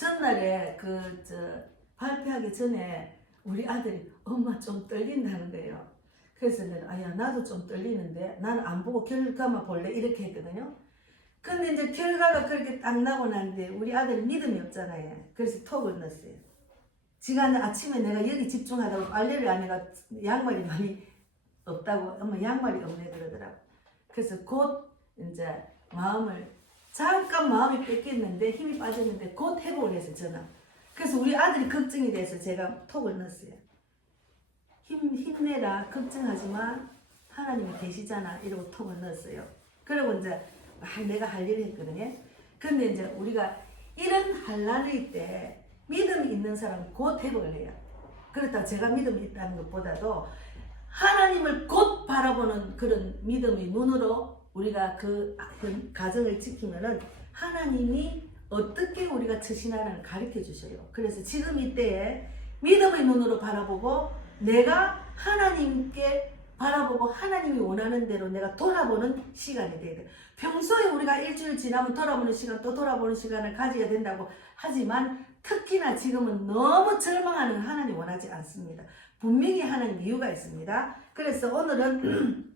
전날에 발표하기 전에 우리 아들이 엄마 좀 떨린다는 거예요. 그래서 내가 아야 나도 좀 떨리는데 나는 안 보고 결과만 볼래 이렇게 했거든요. 근데 이제 결과가 그렇게 딱 나고 나는데 우리 아들이 믿음이 없잖아요. 그래서 톡을 넣었어요. 지가 아침에 내가 여기 집중하다고 빨래를 안 해가 양말이 많이 없다고 엄마 양말이 없네 그러더라고. 그래서 곧 이제 잠깐 마음이 뺏겼는데 힘이 빠졌는데 곧 회복을 해서 전화. 그래서 우리 아들이 걱정이 돼서 제가 톡을 넣었어요. 힘내라 걱정하지 마 하나님이 계시잖아 이러고 톡을 넣었어요. 그리고 이제 내가 할 일을 했거든요. 근데 이제 우리가 이런 한란의 때 믿음이 있는 사람은 곧 회복을 해요. 그렇다고 제가 믿음이 있다는 것보다도 하나님을 곧 바라보는 그런 믿음의 눈으로 우리가 그 가정을 지키면은 하나님이 어떻게 우리가 처신하는을 가르쳐 주셔요. 그래서 지금 이때에 믿음의 눈으로 바라보고 내가 하나님께 바라보고 하나님이 원하는 대로 내가 돌아보는 시간이 돼야 돼. 평소에 우리가 일주일 지나면 돌아보는 시간 또 돌아보는 시간을 가져야 된다고 하지만 특히나 지금은 너무 절망하는 하나님 원하지 않습니다. 분명히 하나님 이유가 있습니다. 그래서 오늘은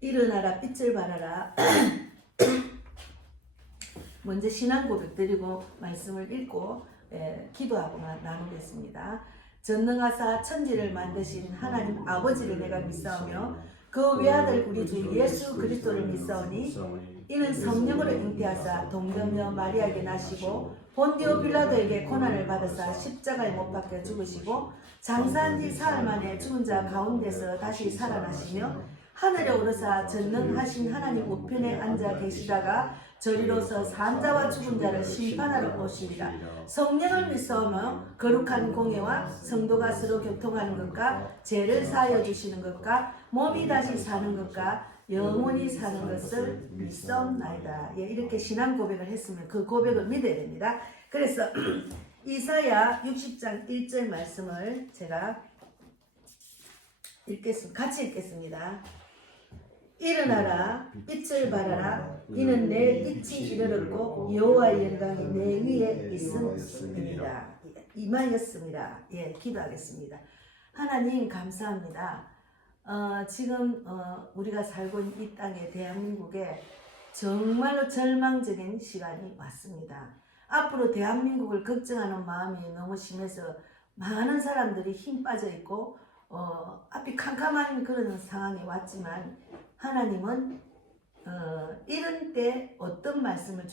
일어나라 빛을 발하라 먼저 신앙 고백 드리고 말씀을 읽고 기도하고 나누겠습니다. 전능하사 천지를 만드신 하나님 아버지를 내가 믿사오며 그 외아들 우리 주 예수 그리스도를 믿사오니 이는 성령으로 잉태하사 동정녀 마리아에게 나시고 본디오 빌라도에게 고난을 받으사 십자가에 못 박혀 죽으시고 장사한 지 사흘 만에 죽은 자 가운데서 다시 살아나시며 하늘에 오르사 전능하신 하나님 우편에 앉아 계시다가 저리로서 산자와 죽은 자를 심판하러 오시리라. 성령을 믿사오며 거룩한 공예와 성도가 서로 교통하는 것과 죄를 사하여 주시는 것과 몸이 다시 사는 것과 영원히 사는 것을 믿사옵나이다. 예, 이렇게 신앙 고백을 했으면 그 고백을 믿어야 됩니다. 그래서 이사야 60장 1절 말씀을 제가 같이 읽겠습니다. 일어나라 빛을 발하라 이는 내 빛이 이르렀고 여호와의 영광이 내 위에 있음이니라. 임하였습니다. 예, 기도하겠습니다. 하나님 감사합니다. 지금 우리가 살고 있는 이 땅에 대한민국에 정말로 절망적인 시간이 왔습니다. 앞으로 대한민국을 걱정하는 마음이 너무 심해서 많은 사람들이 힘 빠져 있고 앞이 캄캄한 그런 상황이 왔지만 하나님은 이런 때 어떤 말씀을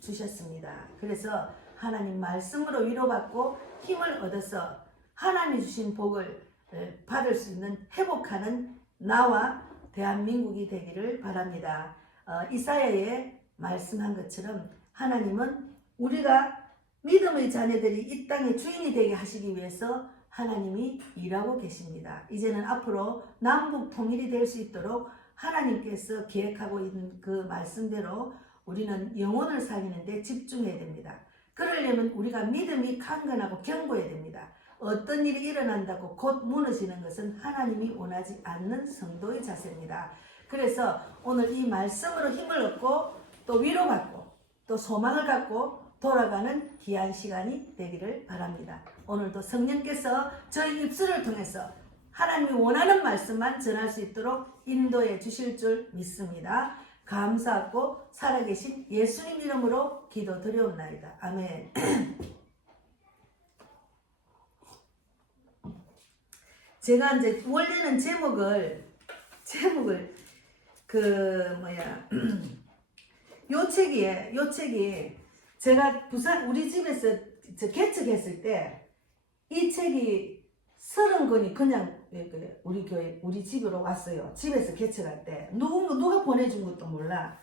주셨습니다. 그래서 하나님 말씀으로 위로받고 힘을 얻어서 하나님이 주신 복을 받을 수 있는 회복하는 나와 대한민국이 되기를 바랍니다. 이사야에 말씀한 것처럼 하나님은 우리가 믿음의 자녀들이 이 땅의 주인이 되게 하시기 위해서 하나님이 일하고 계십니다. 이제는 앞으로 남북 통일이 될 수 있도록 하나님께서 계획하고 있는 그 말씀대로 우리는 영혼을 살리는 데 집중해야 됩니다. 그러려면 우리가 믿음이 강건하고 견고해야 됩니다. 어떤 일이 일어난다고 곧 무너지는 것은 하나님이 원하지 않는 성도의 자세입니다. 그래서 오늘 이 말씀으로 힘을 얻고 또 위로받고 또 소망을 갖고 돌아가는 귀한 시간이 되기를 바랍니다. 오늘도 성령께서 저희 입술을 통해서 하나님이 원하는 말씀만 전할 수 있도록 인도해 주실 줄 믿습니다. 감사하고 살아계신 예수님 이름으로 기도드려옵나이다. 아멘. 제가 이제 원래는 제목을 요 책이 제가 우리 집에서 개척했을 때 이 책이 30권이 그냥 우리 교회 우리 집으로 왔어요. 집에서 개척할 때 누가 보내준 것도 몰라.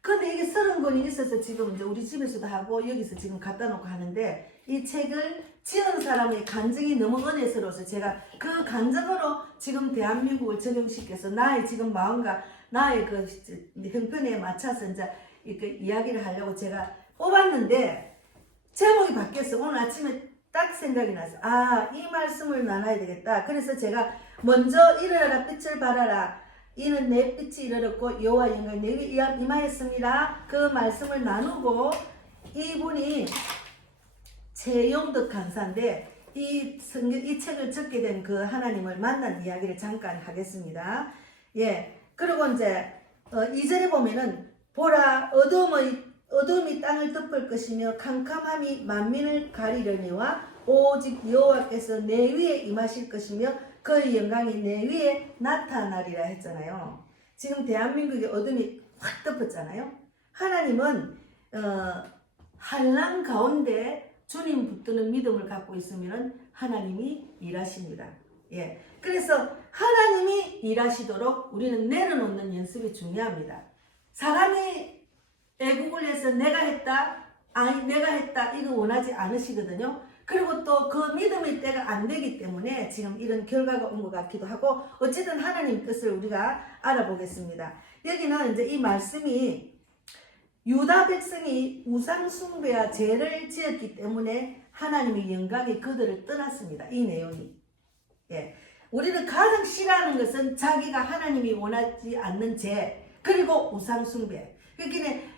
근데 이게 30권이 있어서 지금 이제 우리 집에서도 하고 여기서 지금 갖다 놓고 하는데 이 책을 지은 사람의 간증이 너무 은혜스러워서 제가 그 간증으로 지금 대한민국을 적용시켜서 나의 지금 마음과 나의 그 형편에 맞춰서 이제 이야기를 하려고 제가 뽑았는데 제목이 바뀌었어. 오늘 아침에 딱 생각이 나서 이 말씀을 나눠야 되겠다. 그래서 제가 먼저 일어나라 빛을 발하라 이는 내 빛이 이르렀고 여호와 영광이 내 위에 임하였습니다. 그 말씀을 나누고 이분이 최용덕 강사인데 이 책을 적게 된 그 하나님을 만난 이야기를 잠깐 하겠습니다. 예. 그리고 이제 2절에 보면은 보라 어둠이 땅을 덮을 것이며 캄캄함이 만민을 가리려니와 오직 여호와께서 내 위에 임하실 것이며 그의 영광이 내 위에 나타나리라 했잖아요. 지금 대한민국의 어둠이 확 덮었잖아요. 하나님은 환난 가운데 주님 붙드는 믿음을 갖고 있으면 하나님이 일하십니다. 예. 그래서 하나님이 일하시도록 우리는 내려놓는 연습이 중요합니다. 사람이 애국을 해서 내가 했다, 이거 원하지 않으시거든요. 그리고 또 그 믿음의 때가 안 되기 때문에 지금 이런 결과가 온 것 같기도 하고, 어쨌든 하나님 뜻을 우리가 알아보겠습니다. 여기는 이제 이 말씀이 유다 백성이 우상 숭배와 죄를 지었기 때문에 하나님의 영광이 그들을 떠났습니다. 이 내용이. 예. 우리는 가장 싫어하는 것은 자기가 하나님이 원하지 않는 죄, 그리고 우상 숭배. 그러니까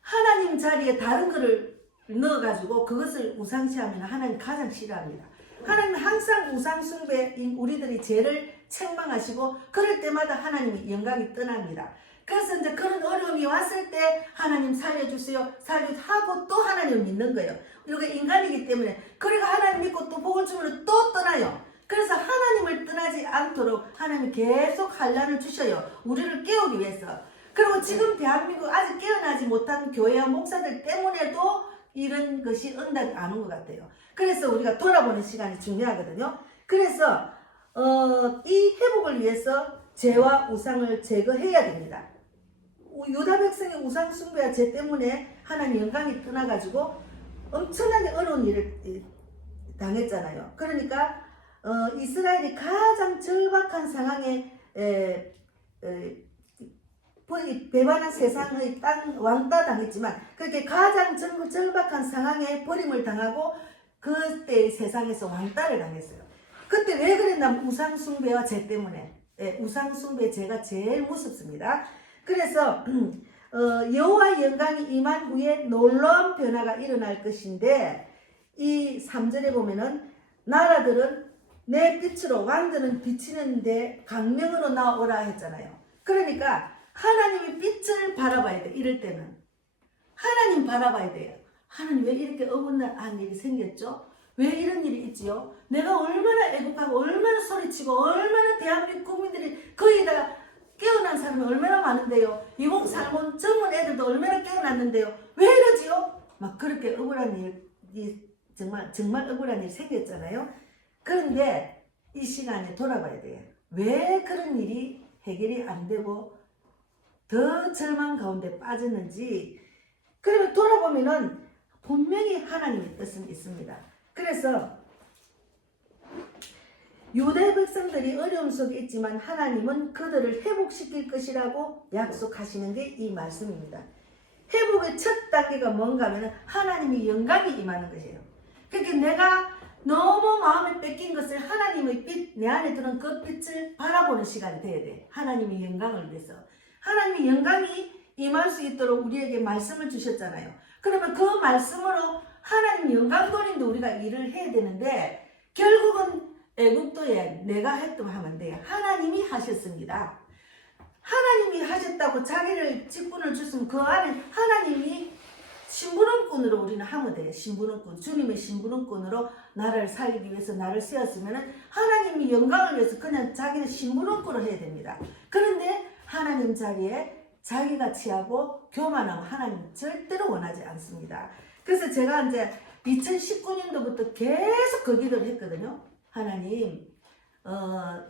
하나님 자리에 다른 거를 넣어가지고 그것을 우상시하면 하나님 가장 싫어합니다. 하나님은 항상 우상 숭배인 우리들이 죄를 책망하시고, 그럴 때마다 하나님의 영광이 떠납니다. 그래서 이제 그런 어려움이 왔을 때 하나님 살려주세요, 하고 또 하나님을 믿는 거예요. 우리가 인간이기 때문에. 그리고 하나님 믿고 또 복을 주면 또 떠나요. 그래서 하나님을 떠나지 않도록 하나님이 계속 환난을 주셔요. 우리를 깨우기 위해서. 그리고 지금 대한민국 아직 깨어나지 못한 교회와 목사들 때문에도 이런 것이 응답이 안 온 것 같아요. 그래서 우리가 돌아보는 시간이 중요하거든요. 그래서 이 회복을 위해서 죄와 우상을 제거해야 됩니다. 유다 백성의 우상 숭배와 죄 때문에 하나님 영광이 떠나가지고 엄청나게 어려운 일을 당했잖아요. 그러니까 이스라엘이 가장 절박한 상황에 배반한 세상의 왕따 당했지만, 그렇게 가장 절박한 상황에 버림을 당하고 그때의 세상에서 왕따를 당했어요. 그때 왜 그랬나? 우상 숭배와 죄 때문에. 우상 숭배 죄가 제일 무섭습니다. 그래서 여호와 영광이 임한 후에 놀라운 변화가 일어날 것인데, 이 3절에 보면은 나라들은 내 빛으로, 왕들은 비치는데 강명으로 나오라 했잖아요. 그러니까 하나님의 빛을 바라봐야 돼. 이럴 때는 하나님 바라봐야 돼요. 하나님 왜 이렇게 어긋난 일이 생겼죠? 왜 이런 일이 있지요? 내가 얼마나 애국하고 얼마나 소리치고 얼마나 대한민국 국민들이 거기다가 깨어난 사람이 얼마나 많은데요. 2030 젊은 애들도 얼마나 깨어났는데요. 왜 이러지요? 막 그렇게 억울한 일이 정말 억울한 일이 생겼잖아요. 그런데 이 시간에 돌아봐야 돼요. 왜 그런 일이 해결이 안 되고 더 절망 가운데 빠졌는지. 그러면 돌아보면은 분명히 하나님의 뜻은 있습니다. 그래서 유대 백성들이 어려움 속에 있지만 하나님은 그들을 회복시킬 것이라고 약속하시는 게 이 말씀입니다. 회복의 첫 단계가 뭔가 하면 하나님의 영광이 임하는 것이에요. 그러니까 내가 너무 마음에 뺏긴 것을 하나님의 빛, 내 안에 드는 그 빛을 바라보는 시간이 돼야 돼. 하나님의 영광을 위해서. 하나님의 영광이 임할 수 있도록 우리에게 말씀을 주셨잖아요. 그러면 그 말씀으로 하나님 영광 돌림도 우리가 일을 해야 되는데, 결국은 애국도에 내가 했던 하면 돼요. 하나님이 하셨습니다. 하나님이 하셨다고 자기를 직분을 줬으면 그 안에 하나님이 신부름꾼으로 우리는 하면 돼요. 신부름꾼, 주님의 신부름꾼으로 나를 살리기 위해서 나를 세웠으면 하나님이 영광을 위해서 그냥 자기는 신부름꾼을 해야 됩니다. 그런데 하나님 자리에 자기가 취하고 교만하면 하나님 절대로 원하지 않습니다. 그래서 제가 이제 2019년도부터 계속 그 기도를 했거든요. 하나님,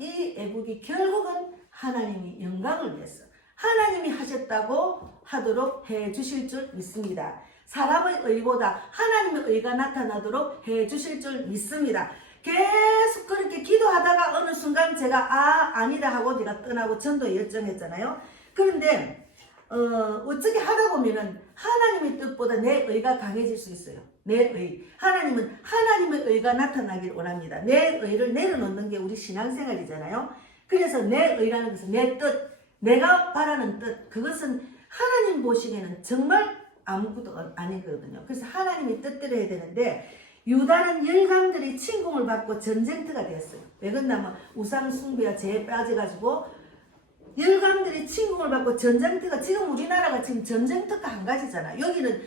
이 애국이 결국은 하나님이 영광을 위해서 하나님이 하셨다고 하도록 해 주실 줄 믿습니다. 사람의 의보다 하나님의 의가 나타나도록 해 주실 줄 믿습니다. 계속 그렇게 기도하다가 어느 순간 제가 아니다 하고 내가 떠나고 전도에 열정했잖아요. 그런데 어떻게 하다 보면은 하나님의 뜻보다 내 의가 강해질 수 있어요. 내 의. 하나님은 하나님의 의가 나타나길 원합니다. 내 의를 내려놓는 게 우리 신앙생활이잖아요. 그래서 내 의라는 것은 내 뜻, 내가 바라는 뜻, 그것은 하나님 보시기에는 정말 아무것도 아니거든요. 그래서 하나님의 뜻대로 해야 되는데 유다는 열강들이 침공을 받고 전쟁터가 되었어요. 왜 그러냐면 우상 숭배와 죄에 빠져가지고 열강들이 침공을 받고 전쟁터가, 지금 우리나라가 지금 전쟁터가 한 가지잖아. 여기는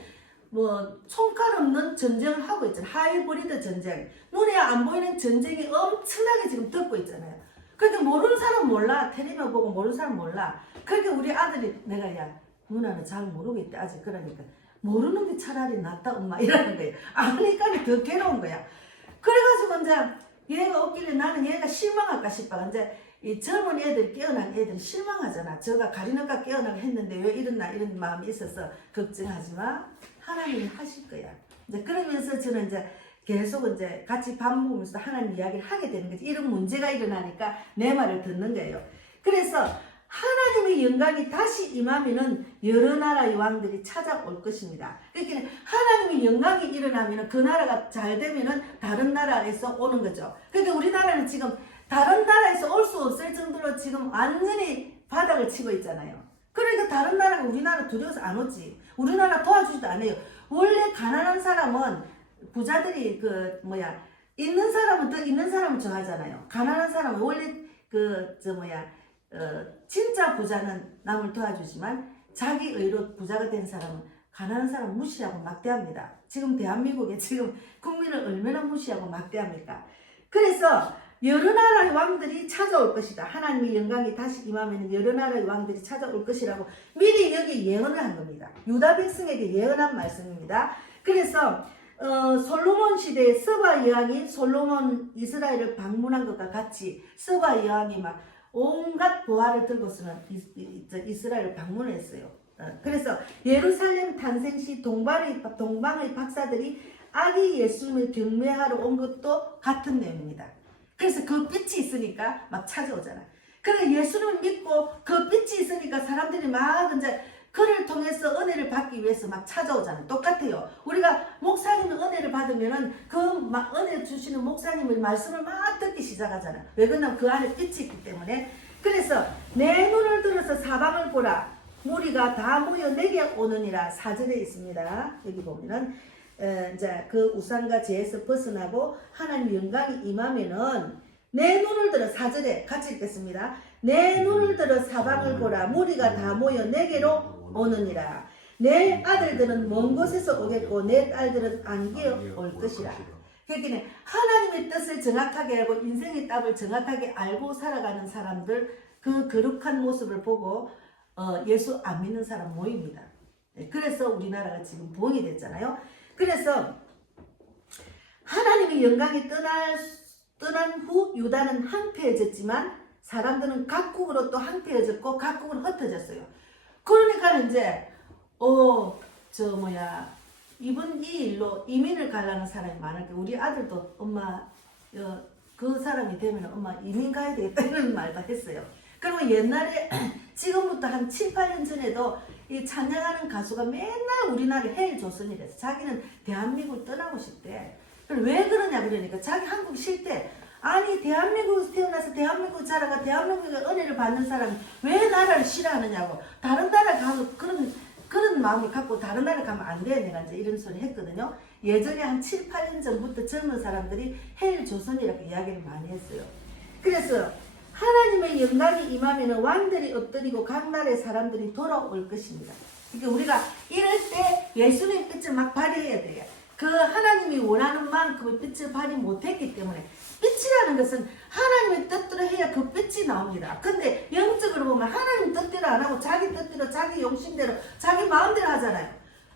뭐 손가락 없는 전쟁을 하고 있잖아. 하이브리드 전쟁, 눈에 안 보이는 전쟁이 엄청나게 지금 덮고 있잖아요. 그러니까 모르는 사람 몰라. 텔레비전 보고 모르는 사람 몰라. 그러니까 우리 아들이, 내가 야 누나는 잘 모르겠대 아직. 그러니까 모르는 게 차라리 낫다 엄마 이러는 거야. 아니까 더 괴로운 거야. 그래가지고 이제 얘가 없길래 나는 얘가 실망할까 싶어. 이제 이 젊은 애들, 깨어난 애들이 실망하잖아. 저가 가리는가 깨어나게 했는데 왜 이런 이런 마음이 있어서 걱정하지 마. 하나님이 하실 거야. 이제 그러면서 저는 이제 계속 이제 같이 밥 먹으면서 하나님 이야기를 하게 되는 거지. 이런 문제가 일어나니까 내 말을 듣는 거예요. 그래서 하나님의 영광이 다시 임하면은 여러 나라의 왕들이 찾아올 것입니다. 그러니까 하나님의 영광이 일어나면은 그 나라가 잘 되면은 다른 나라에서 오는 거죠. 그러니까 우리나라는 지금 다른 나라에서 올 수 없을 정도로 지금 완전히 바닥을 치고 있잖아요. 그러니까 다른 나라가 우리나라 두려워서 안 오지. 우리나라 도와주지도 않아요. 원래 가난한 사람은 부자들이 있는 사람은 더 있는 사람을 좋아하잖아요. 가난한 사람은 원래 진짜 부자는 남을 도와주지만 자기 의로 부자가 된 사람은 가난한 사람 무시하고 막대합니다. 지금 대한민국에 지금 국민을 얼마나 무시하고 막대합니까? 그래서 여러 나라의 왕들이 찾아올 것이다. 하나님의 영광이 다시 임하면 여러 나라의 왕들이 찾아올 것이라고 미리 여기 예언을 한 겁니다. 유다 백성에게 예언한 말씀입니다. 그래서 솔로몬 시대에 서바 여왕이 솔로몬 이스라엘을 방문한 것과 같이 서바 여왕이 막 온갖 보화를 들고서는 이스라엘을 방문했어요. 그래서 예루살렘 탄생 시 동방의 박사들이 아기 예수님을 경배하러 온 것도 같은 내용입니다. 그래서 그 빛이 있으니까 막 찾아오잖아. 그래 예수님을 믿고 그 빛이 있으니까 사람들이 막 이제 그를 통해서 은혜를 받기 위해서 막 찾아오잖아요. 똑같아요. 우리가 목사님의 은혜를 받으면은 그 은혜 주시는 목사님의 말씀을 막 듣기 시작하잖아. 왜 그러냐면 그 안에 빛이 있기 때문에. 그래서 내 눈을 들어서 사방을 보라. 무리가 다 모여 내게 오느니라. 4절에 있습니다. 여기 보면은 이제 그 우상과 죄에서 벗어나고 하나님 영광이 임하면은 내 눈을 들어 4절에 같이 읽겠습니다. 내 눈을 들어 사방을 보라. 무리가 다 모여 내게로 오느니라. 내 아들들은 먼 곳에서 오겠고 내 딸들은 안기어 올 것이라. 그러니까 하나님의 뜻을 정확하게 알고 인생의 답을 정확하게 알고 살아가는 사람들, 그 거룩한 모습을 보고 예수 안 믿는 사람 모입니다. 그래서 우리나라가 지금 봉이 됐잖아요. 그래서 하나님의 영광이 떠난 후 유다는 항폐해졌지만 사람들은 각국으로 또 항폐해졌고 각국은 흩어졌어요. 그러니까 이제 이번 이 일로 이민을 가려는 사람이 많으니까 우리 아들도 엄마 그 사람이 되면 엄마 이민 가야 되겠다 이런 말도 했어요. 그러면 옛날에 지금부터 한 7, 8년 전에도 이 찬양하는 가수가 맨날 우리나라 해일 조선이랬어. 자기는 대한민국을 떠나고 싶대. 왜 그러냐 그러니까 자기 한국 싫대. 아니 대한민국에서 태어나서 대한민국 자라가 대한민국의 은혜를 받는 사람이 왜 나라를 싫어하느냐고. 다른 나라 가서 그런 마음을 갖고 다른 나라 가면 안 돼. 내가 이제 이런 소리 했거든요. 예전에 한 7, 8년 전부터 젊은 사람들이 해일 조선이라고 이야기를 많이 했어요. 그래서 하나님의 영광이 임하면 왕들이 엎드리고 각 나라의 사람들이 돌아올 것입니다. 그러니까 우리가 이럴 때 예수님의 빛을 막 발휘해야 돼요. 그 하나님이 원하는 만큼의 빛을 발휘 못했기 때문에 빛이라는 것은 하나님의 뜻대로 해야 그 빛이 나옵니다. 근데 영적으로 보면 하나님 뜻대로 안 하고 자기 뜻대로 자기 용심대로 자기 마음대로 하잖아요.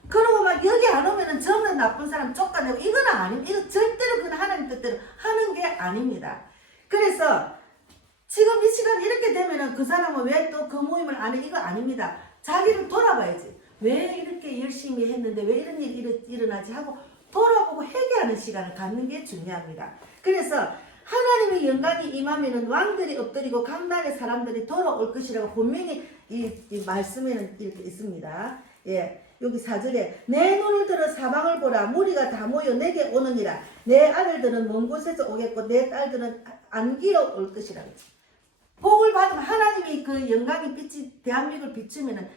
그러고 막 여기 안 오면은 전부 나쁜 사람 쫓아내고 이건 아닙니다. 이거 절대로 그건 하나님 뜻대로 하는 게 아닙니다. 그래서 지금 이 시간 이렇게 되면은 그 사람은 왜 또 그 모임을 안 해? 이거 아닙니다. 자기를 돌아봐야지. 왜 이렇게 열심히 했는데 왜 이런 일이 일어나지 하고 돌아보고 회개하는 시간을 갖는 게 중요합니다. 그래서 하나님의 영광이 임하면은 왕들이 엎드리고 각 나라의 사람들이 돌아올 것이라고 분명히 이 말씀에는 이렇게 있습니다. 예. 여기 4절에 내 눈을 들어 사방을 보라. 무리가 다 모여 내게 오느니라. 내 아들들은 먼 곳에서 오겠고 내 딸들은 안기러 올 것이라. 복을 받으면 하나님이 그 영광의 빛이 대한민국을 비추면은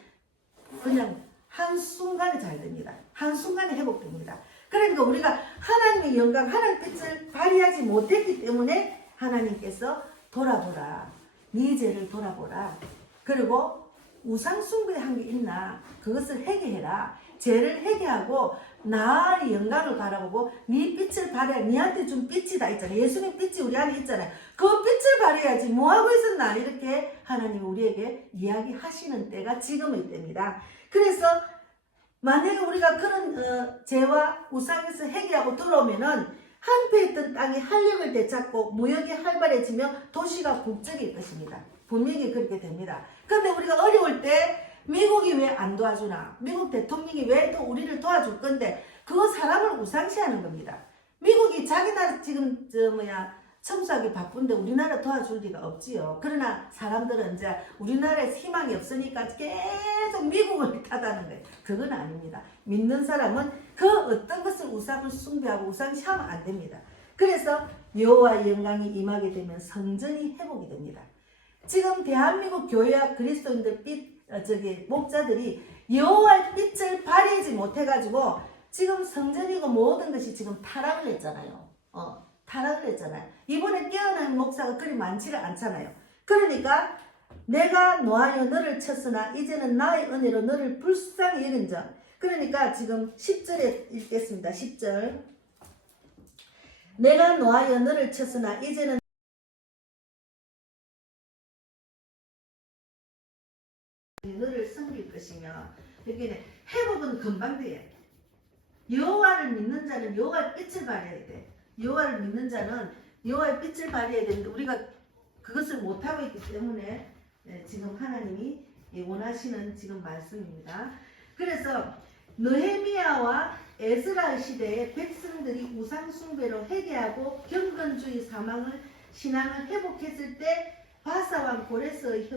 그냥 한순간에 잘 됩니다. 한순간에 회복됩니다. 그러니까 우리가 하나님의 영광, 하나님의 빛을 발휘하지 못했기 때문에 하나님께서 돌아보라. 네 죄를 돌아보라. 그리고 우상숭배한 게 있나? 그것을 회개해라. 죄를 회개하고 나의 영광을 바라보고 네 빛을 발휘해. 네한테 준 빛이 다 있잖아요. 예수님 빛이 우리 안에 있잖아요. 그 빛을 발휘해야지 뭐하고 있었나? 이렇게 하나님 우리에게 이야기하시는 때가 지금의 때입니다. 그래서 만약에 우리가 그런 죄와 우상에서 회개하고 들어오면은 한패 있던 땅이 활력을 되찾고 무역이 활발해지며 도시가 북적일 것입니다. 분명히 그렇게 됩니다. 그런데 우리가 어려울 때 미국이 왜 안 도와주나? 미국 대통령이 왜 또 우리를 도와줄 건데 그거 사람을 우상시하는 겁니다. 미국이 자기 나라 지금 청소하기 바쁜데 우리나라 도와줄 리가 없지요. 그러나 사람들은 이제 우리나라에 희망이 없으니까 계속 미국을 탓하는 거예요. 그건 아닙니다. 믿는 사람은 그 어떤 것을 우상을 숭배하고 우상시하면 안 됩니다. 그래서 여호와의 영광이 임하게 되면 성전이 회복이 됩니다. 지금 대한민국 교회와 그리스도인들 목자들이 여호와의 빛을 발휘하지 못해가지고 지금 성전이고 모든 것이 지금 타락을 했잖아요. 타락을 했잖아요. 이번에 깨어난 목사가 그리 많지를 않잖아요. 그러니까 내가 노하여 너를 쳤으나 이제는 나의 은혜로 너를 불쌍히 여긴즉. 그러니까 지금 10절에 읽겠습니다. 10절. 내가 노하여 너를 쳤으나 이제는 너를 섬길 것이며. 이렇게 회복은 금방 돼요. 여호와를 믿는 자는 여호와의 빛을 발휘해야 돼. 여호와를 믿는 자는 여호와의 빛을 발휘해야 되는데 우리가 그것을 못하고 있기 때문에 지금 하나님이 원하시는 지금 말씀입니다. 그래서 느헤미야와 에스라 시대에 백성들이 우상숭배로 회개하고 경건주의 신앙을 회복했을 때 바사왕 고레스의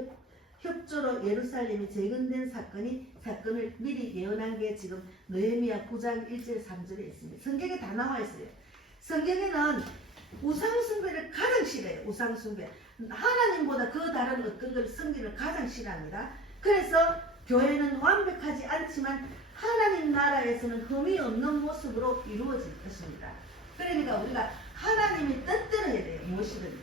협조로 예루살렘이 재건된 사건을 미리 예언한 게 지금 느헤미야 9장 1절 3절에 있습니다. 성경에 다 나와 있어요. 성경에는 우상숭배를 가장 싫어해요. 우상숭배. 하나님보다 그 다른 어떤 걸 섬기를 가장 싫어합니다. 그래서 교회는 완벽하지 않지만 하나님 나라에서는 흠이 없는 모습으로 이루어질 것입니다. 그러니까 우리가 하나님의 뜻대로 해야 돼요. 무엇이든.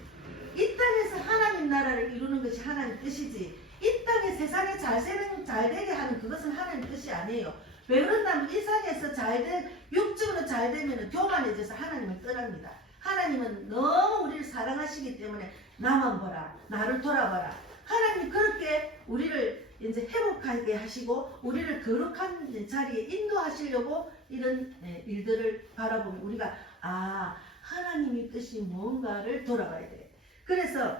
이 땅에서 하나님 나라를 이루는 것이 하나님 뜻이지 이 땅에 세상에 잘 되게 하는 그것은 하나님 뜻이 아니에요. 왜 그런다면 이 세상에서 육적으로 잘 되면 교만해져서 하나님을 떠납니다. 하나님은 너무 우리를 사랑하시기 때문에 나만 보라, 나를 돌아봐라. 하나님이 그렇게 우리를 이제 회복하게 하시고 우리를 거룩한 자리에 인도하시려고 이런 일들을 바라보면 우리가 하나님의 뜻이 뭔가를 돌아봐야 돼요. 그래서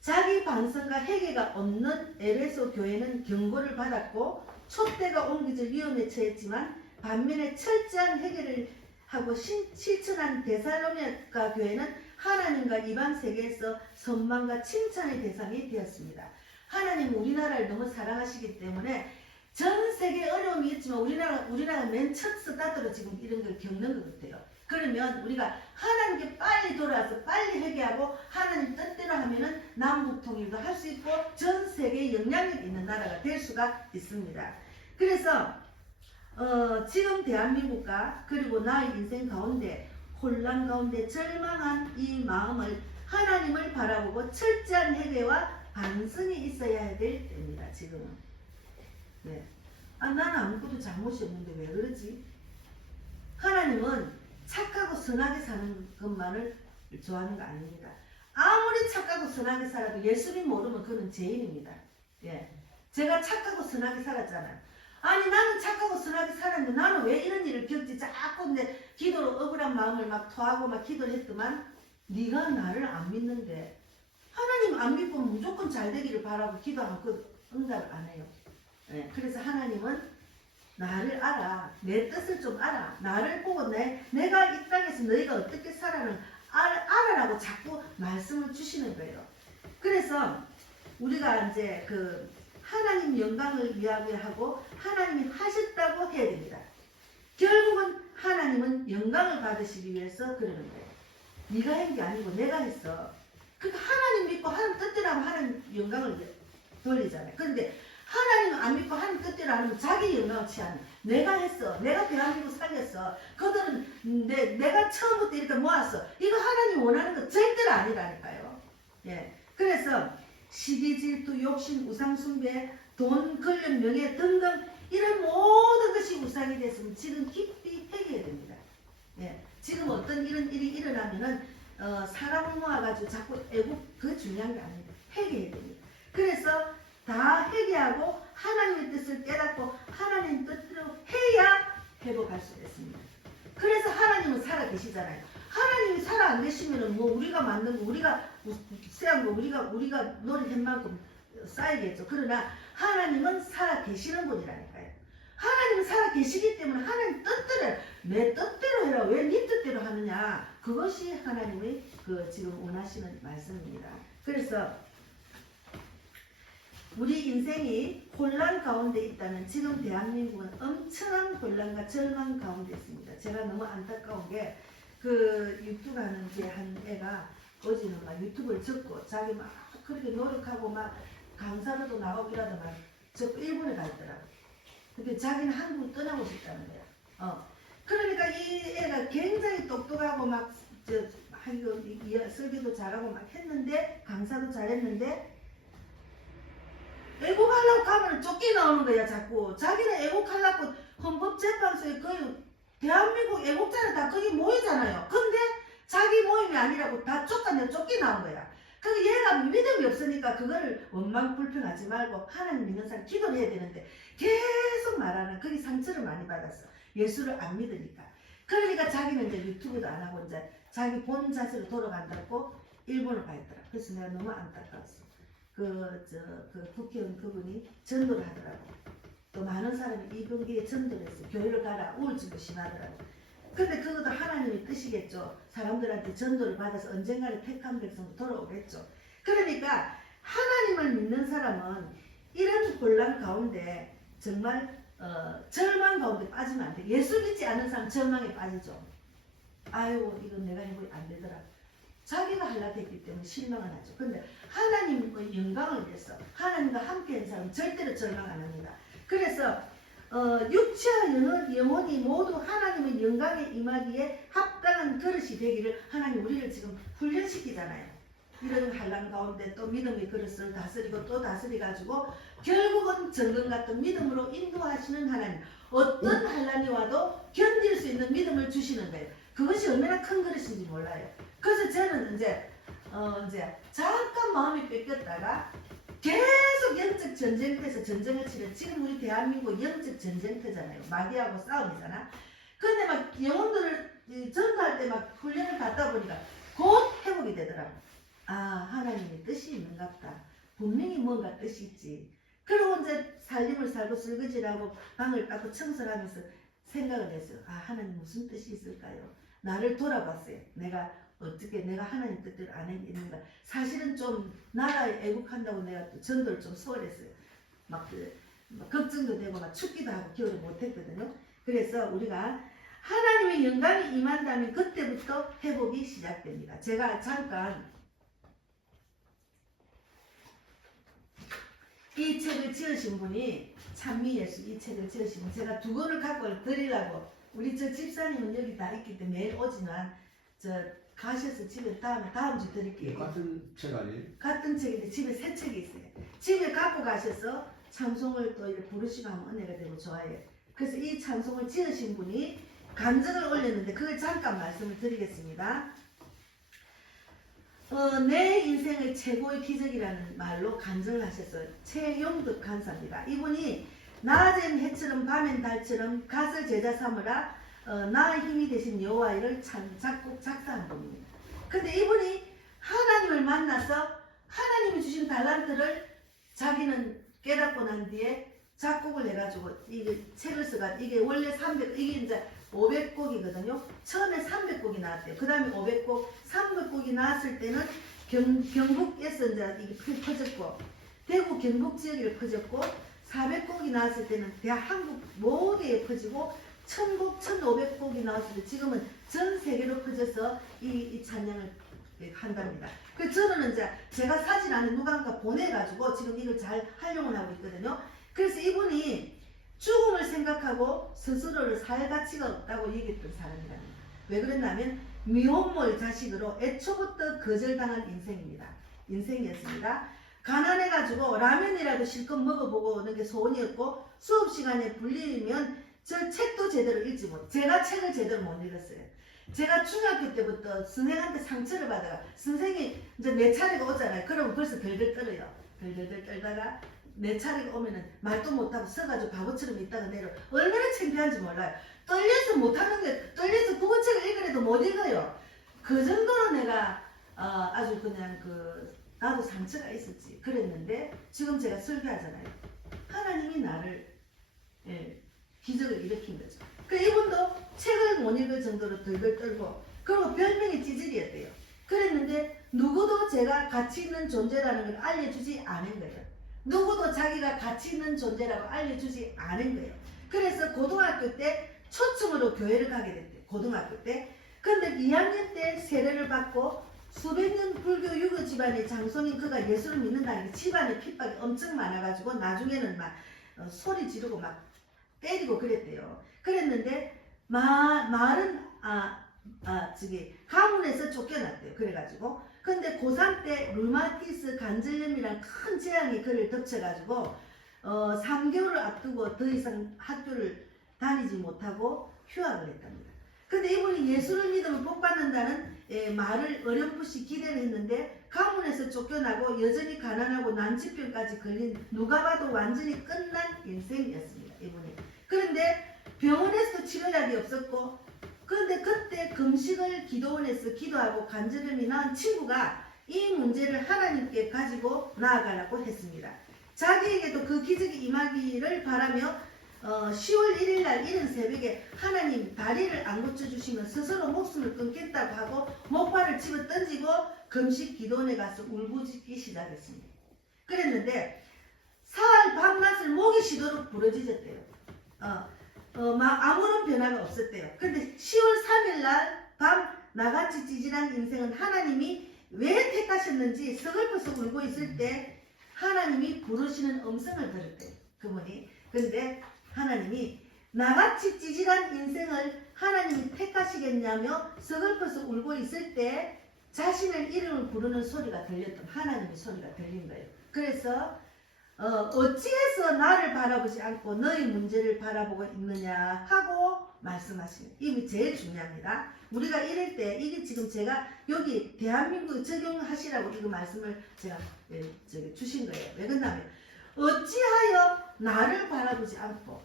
자기 반성과 회개가 없는 에베소 교회는 경고를 받았고 촛대가 옮겨질 위험에 처했지만 반면에 철저한 회개를 하고 실천한 데살로니가 교회는 하나님과 이방 세계에서 선망과 칭찬의 대상이 되었습니다. 하나님은 우리나라를 너무 사랑하시기 때문에 전 세계에 어려움이 있지만 우리나라가 맨 첫 스타트로 지금 이런 걸 겪는 것 같아요. 그러면 우리가 하나님께 빨리 돌아와서 빨리 회개하고 하나님 뜻대로 하면은 남북 통일도 할 수 있고 전 세계에 영향력 있는 나라가 될 수가 있습니다. 그래서 지금 대한민국과 그리고 나의 인생 가운데 혼란 가운데 절망한 이 마음을 하나님을 바라보고 철저한 회개와 반성이 있어야 될 때입니다. 지금은. 네. 나는 아무것도 잘못이 없는데 왜 그러지? 하나님은 착하고 선하게 사는 것만을 좋아하는 거 아닙니다. 아무리 착하고 선하게 살아도 예수님 모르면 그는 죄인입니다. 예. 제가 착하고 선하게 살았잖아요. 아니 나는 착하고 선하게 살았는데 나는 왜 이런 일을 겪지? 자꾸 내 기도로 억울한 마음을 막 토하고 막 기도를 했더만 네가 나를 안 믿는데 하나님 안 믿고 무조건 잘 되기를 바라고 기도하면 그 응답을 안 해요. 예. 그래서 하나님은 나를 알아. 내 뜻을 좀 알아. 나를 보고 내가 이 땅에서 너희가 어떻게 살아는 알아라고 자꾸 말씀을 주시는 거예요. 그래서 우리가 이제 하나님 영광을 이야기하고 하나님이 하셨다고 해야 됩니다. 결국은 하나님은 영광을 받으시기 위해서 그러는 거예요. 네가 한 게 아니고 내가 했어. 그러니까 하나님 믿고 하나님 뜻대로 하면 하나님 영광을 돌리잖아요. 그런데 하나님 안 믿고 하나님 뜻대로 하면 자기 영광을 취하는. 내가 했어. 내가 대한민국 살렸어. 그들은 내가 처음부터 이렇게 모았어. 이거 하나님 원하는 거 절대로 아니라니까요. 예. 그래서 시기 질투 욕심 우상 숭배 돈 권력 명예 등등 이런 모든 것이 우상이 됐으면 지금 깊이 회개해야 됩니다. 예. 지금 어떤 이런 일이 일어나면은 사람을 모아가지고 자꾸 애국 그 중요한 게 아닙니다. 회개해야 됩니다. 그래서 다 회개하고 하나님의 뜻을 깨닫고 하나님 뜻대로 해야 회복할 수 있습니다. 그래서 하나님은 살아 계시잖아요. 하나님이 살아 안 계시면은 뭐 우리가 만든 거 우리가 세운 거 우리가 노력한 만큼 쌓이겠죠. 그러나 하나님은 살아 계시는 분이라니까요. 하나님은 살아 계시기 때문에 하나님 뜻대로 내 뜻대로 해라. 왜 네 뜻대로 하느냐. 그것이 하나님의 지금 원하시는 말씀입니다. 그래서 우리 인생이 혼란 가운데 있다면 지금 대한민국은 엄청난 혼란과 절망 가운데 있습니다. 제가 너무 안타까운 게 유튜브 하는 게 한 애가 어제는 막 유튜브를 적고 자기 막 그렇게 노력하고 막 강사로도 나오고 이러다 막 적고 일본에 가 있더라고. 근데 자기는 한국을 떠나고 싶다는 거야. 그러니까 이 애가 굉장히 똑똑하고 막 설교도 잘하고 막 했는데 강사도 잘했는데 애국하려고 가면 쫓겨나오는 거야 자꾸. 자기는 애국하려고 헌법재판소에 거의 대한민국 애국자는 다 거기 모이잖아요. 근데 자기 모임이 아니라고 다 쫓겨나온 거야. 그러니까 얘가 믿음이 없으니까 그거를 원망불평하지 말고 하나님 믿는 사람 기도를 해야 되는데 계속 말하는 거기 상처를 많이 받았어. 예수를 안 믿으니까. 그러니까 자기는 이제 유튜브도 안 하고 이제 자기 본 자세로 돌아간다고 일본을 가 있더라. 그래서 내가 너무 안타까웠어. 국회의원 그분이 전도를 하더라고. 또 많은 사람이 이분기에 전도를 했어. 교회를 가라. 우울증도 심하더라고. 근데 그것도 하나님의 뜻이겠죠. 사람들한테 전도를 받아서 언젠가는 택한 백성도 돌아오겠죠. 그러니까 하나님을 믿는 사람은 이런 혼란 가운데 정말 절망 가운데 빠지면 안 돼. 예수 믿지 않는 사람 절망에 빠지죠. 아이고 이건 내가 이거 안 되더라. 자기가 하락했기 때문에 실망을 하죠. 근데 하나님의 영광을 위해서 하나님과 함께한 사람은 절대로 절망 안 합니다. 그래서 육체와 영혼이 모두 하나님의 영광에 임하기에 합당한 그릇이 되기를 하나님 우리를 지금 훈련시키잖아요. 이런 환난 가운데 또 믿음의 그릇을 다스리고 또 다스려가지고 결국은 정금 같은 믿음으로 인도하시는 하나님. 어떤 환난이 와도 견딜 수 있는 믿음을 주시는 거예요. 그것이 얼마나 큰 그릇인지 몰라요. 그래서 저는 이제 잠깐 마음이 뺏겼다가 계속 영적 전쟁터에서 전쟁을 치는 지금 우리 대한민국 영적 전쟁터잖아요. 마귀하고 싸움이잖아. 근데 막 영혼들을 전도할 때 막 훈련을 받다 보니까 곧 회복이 되더라고. 아 하나님의 뜻이 있는가 보다. 분명히 뭔가 뜻이 있지. 그리고 이제 살림을 살고 설거지를 하고 방을 닦고 청소를 하면서 생각을 했어요. 아 하나님 무슨 뜻이 있을까요? 나를 돌아봤어요. 내가 하나님 뜻대로 안 했는가. 사실은 좀 나라에 애국한다고 내가 또 전도를 좀 소홀했어요. 막 걱정도 되고 막 춥기도 하고 겨울에 못했거든요. 그래서 우리가 하나님의 영광이 임한다면 그때부터 회복이 시작됩니다. 제가 잠깐 이 책을 지으신 분이 찬미예수 이 책을 지으신 분 제가 2권을 갖고 드리려고 우리 저 집사님은 여기 다 있기 때문에 매일 오지만 가셔서 집에 다음 주 드릴게요. 같은 책 아니에요? 같은 책인데 집에 3책이 있어요. 집에 갖고 가셔서 찬송을 또 이렇게 부르시고 하면 은혜가 되고 좋아요. 그래서 이 찬송을 지으신 분이 간증을 올렸는데 그걸 잠깐 말씀을 드리겠습니다. 내 인생의 최고의 기적이라는 말로 간증을 하셨어요. 최용득 간사입니다. 이분이 낮엔 해처럼 밤엔 달처럼 갓을 제자 삼으라 나의 힘이 되신 여호와를 작곡 작사한 분입니다. 근데 이분이 하나님을 만나서 하나님이 주신 달란트를 자기는 깨닫고 난 뒤에 작곡을 해가지고 이게 책을 써가지고 이게 원래 300 이게 이제 500곡이거든요. 처음에 300곡이 나왔대요. 그 다음에 500곡, 300곡이 나왔을 때는 경북에서 이제 이게 퍼졌고 대구 경북 지역에 퍼졌고 400곡이 나왔을 때는 대한민국 모두에 퍼지고 1000곡, 1500곡이 나왔을 때 지금은 전 세계로 퍼져서 이 찬양을 한답니다. 그래서 저는 이제 제가 사진 안에 누군가 보내가지고 지금 이걸 잘 활용을 하고 있거든요. 그래서 이분이 죽음을 생각하고 스스로를 살 가치가 없다고 얘기했던 사람이랍니다. 왜 그랬냐면 미혼모의 자식으로 애초부터 거절당한 인생이었습니다. 가난해가지고 라면이라도 실컷 먹어보고 오는 게 소원이었고 수업 시간에 불리면 저 책도 제대로 읽지 못. 제가 책을 제대로 못 읽었어요. 제가 중학교 때부터 선생한테 상처를 받아가 선생이 이제 내 차례가 오잖아요. 그러면 벌써 덜덜 떨어요. 덜덜 떨다가 내 차례가 오면은 말도 못하고 서가지고 바보처럼 있다가 내려. 얼마나 창피한지 몰라요. 떨려서 못하는 게 떨려서 국어책을 읽으래도 못 읽어요. 그 정도로 내가 아주 그냥 나도 상처가 있었지. 그랬는데 지금 제가 설교하잖아요. 하나님이 나를 기적을 일으킨 거죠. 그 이분도 책을 못 읽을 정도로 덜덜 떨고 그리고 별명이 찌질이었대요. 그랬는데 누구도 제가 가치 있는 존재라는 걸 알려주지 않은 거예요. 누구도 자기가 가치 있는 존재라고 알려주지 않은 거예요. 그래서 고등학교 때 초청으로 교회를 가게 됐대요. 고등학교 때. 근데 2학년 때 세례를 받고 수백 년 불교 유교 집안의 장손인 그가 예수를 믿는다는 게 집안에 핍박이 엄청 많아가지고 나중에는 막 소리 지르고 막 때리고 그랬대요. 그랬는데 말은 가문에서 쫓겨났대요. 그래가지고 근데 고3 때 루마티스 관절염이란 큰 재앙이 그를 덮쳐가지고 3개월을 앞두고 더 이상 학교를 다니지 못하고 휴학을 했답니다. 근데 이분이 예수를 믿으면 복 받는다는 말을 어렴풋이 기대를 했는데 가문에서 쫓겨나고 여전히 가난하고 난치병까지 걸린 누가 봐도 완전히 끝난 인생이었습니다. 이분이. 그런데 병원에서 치료약이 없었고 그런데 그때 금식을 기도원에서 기도하고 간절함이 나은 친구가 이 문제를 하나님께 가지고 나아가라고 했습니다. 자기에게도 그 기적이 임하기를 바라며 10월 1일 날 이른 새벽에 하나님 다리를 안 고쳐주시면 스스로 목숨을 끊겠다고 하고 목발을 집어 던지고 금식 기도원에 가서 울부짖기 시작했습니다. 그랬는데 사흘 밤낮을 목이 쉬도록 부러지셨대요. 아무런 변화가 없었대요. 근데 10월 3일 날 밤 나같이 찌질한 인생은 하나님이 왜 택하셨는지 서글퍼서 울고 있을 때 하나님이 부르시는 음성을 들었대요. 그분이. 근데 하나님이 나같이 찌질한 인생을 하나님이 택하시겠냐며 서글퍼서 울고 있을 때 자신의 이름을 부르는 소리가 들렸던 하나님의 소리가 들린 거예요. 그래서 어찌해서 나를 바라보지 않고 너의 문제를 바라보고 있느냐 하고 말씀하시는 이게 제일 중요합니다. 우리가 이럴 때 이게 지금 제가 여기 대한민국에 적용하시라고 이거 말씀을 제가 주신 거예요. 왜 그러냐면 어찌하여 나를 바라보지 않고